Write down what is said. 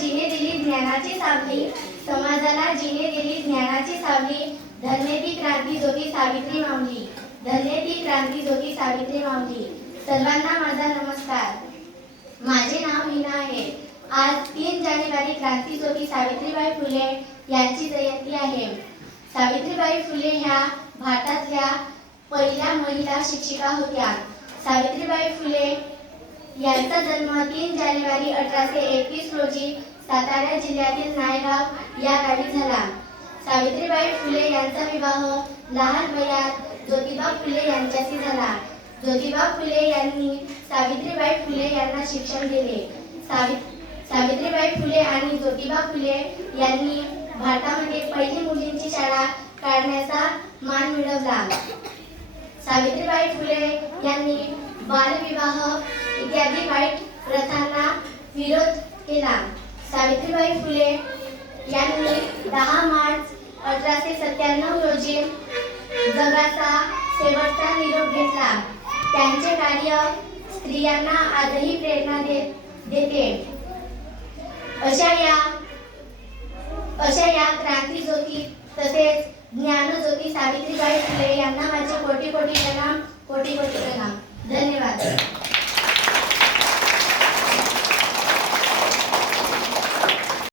जिने दिली ज्ञानाची सावली. समाजाला जिने दिली ज्ञानाची सावली. धन्य ती क्रांती ज्योती सावित्री मावली धन्य ती क्रांती ज्योती सावित्री मावली सर्वांना माझा नमस्कार. माझे नाव मीना आहे. आज तीन जानेवारी क्रांती ज्योती सावित्रीबाई फुले यांची जयंती आहे. सावित्रीबाई फुले ह्या भारतातल्या पहिल्या महिला शिक्षिका होत्या. सावित्रीबाई फुले यांचा जन्म तीन जानेवारी अठराशे एकवीस रोजी सातारा जिल्ह्यातील नायगाव या गावी झाला. सावित्रीबाई फुले यांचा विवाह लहान वयात ज्योतिबा फुले यांच्याशी झाला. ज्योतिबा फुले यांनी सावित्रीबाई फुले यांना शिक्षण दिले. सावि सावित्रीबाई फुले आणि ज्योतिबा फुले यांनी भारतामध्ये पहिली मुलींची शाळा काढण्याचा मान मिळवला. सावित्रीबाई फुले यांनी बालविवाह इत्यादी वाईट प्रथांना विरोध सावित्रीबाई फुले यांनी दहा मार्च अठराशे सत्त्याण्णव रोजी जगाचा शेवटचा निरोप घेतला. त्यांचे कार्य स्त्रियांना आजही प्रेरणा दे- देते. अशा या अशा या क्रांती ज्योती तसेच ज्ञानज्योती सावित्रीबाई फुले यांना माझे कोटी कोटी प्रणाम कोटी कोटी प्रणाम. धन्यवाद.